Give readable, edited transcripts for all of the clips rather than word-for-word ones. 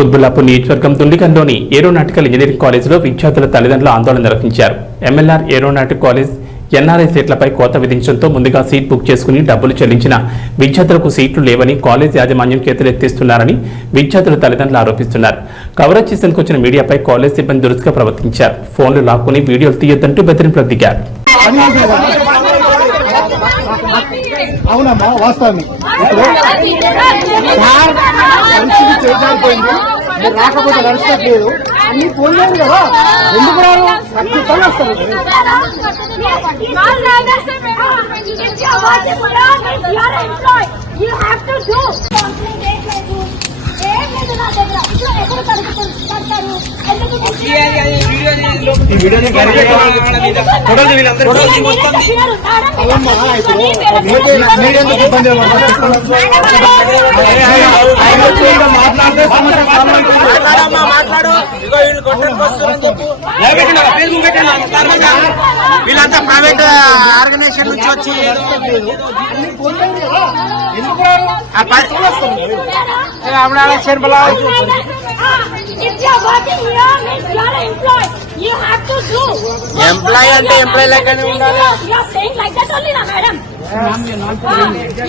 కుత్బుల్లాపూర్ నియోజకవర్గం దుండిగంలోని aeronautical engineering కాలేజీలో విద్యార్థుల తల్లిదండ్రులు ఆందోళన నిర్వహించారు. ఎంఎల్ఆర్ ఏరోనాటిక్ కాలేజ్ ఎన్ఆర్ఐ సీట్లపై కోత విధించడంతో ముందుగా సీట్ బుక్ చేసుకుని డబ్బులు చెల్లించిన విద్యార్థులకు సీట్లు లేవని కాలేజ్ యాజమాన్యం చేతులెత్తేస్తున్నారని విద్యార్థుల తల్లిదండ్రులు ఆరోపిస్తున్నారు. కవరేజ్ చేసేందుకు వచ్చిన మీడియాపై కాలేజ్ సిబ్బంది దురుసుగా ప్రవర్తించారు. ఫోన్లు లాక్కుని వీడియోలు తీయొద్దంటూ బెదిరింపులకు దిగారు. అవునమ్మా వాస్తవమే. మీరు రాకపోతే నడుస్తలేదు అన్ని పోలేదు కదా, ఎందుకు రారు? ఖచ్చితంగా వస్తారు. వీళ్ళంతా ప్రైవేట్ ఆర్గనైజేషన్ నుంచి వచ్చి ఎంప్లాయీ అంటే ఎంప్లాయీ లెక్కనే ఉండాలి.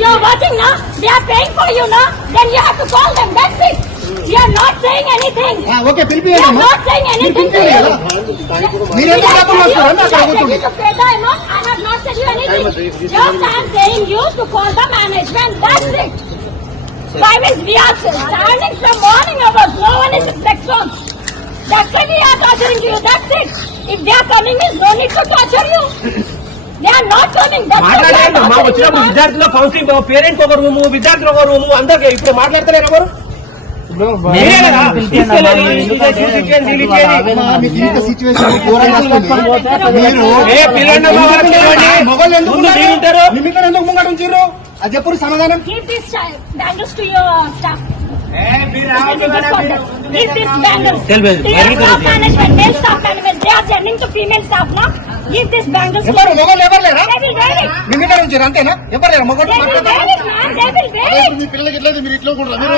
You are working now. They are paying for you now. Then you have to call them. That's it. You are not saying anything. Okay, you are not saying anything. You have to pay the amount. I have not said you anything. Just I am saying you to call the management. That's it. Private, we are standing from morning hours. No one is respectful. That's why we are torturing you. That's it. If they are coming, is no need to torture you. They are not coming. మాట్లాడమ్మా వచ్చినప్పుడు విద్యార్థుల counselling parents ఒక room విద్యార్థులు ఒక room అందరికి ఇప్పుడు మాట్లాడతలేరు ఎవరు? అది ఎప్పుడు సమాధానం. Give this bangles to your staff. Give this bangles. To your staff management, male staff management. They are sending to female staff now. Give this bangles. ఎవరు మొగలు ఎవరు లేరా? They will wear it. మీ మీద నుంచి అంతేనా? ఎవరు లేరా మొగలు? They will wear it, man. They will wear it. మీ పిల్లలకి ఇట్లా మీరు ఇట్లా కూడా మీరు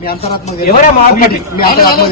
మీ అంతరాత్మ ఎవరా మీ అంతరాత్మ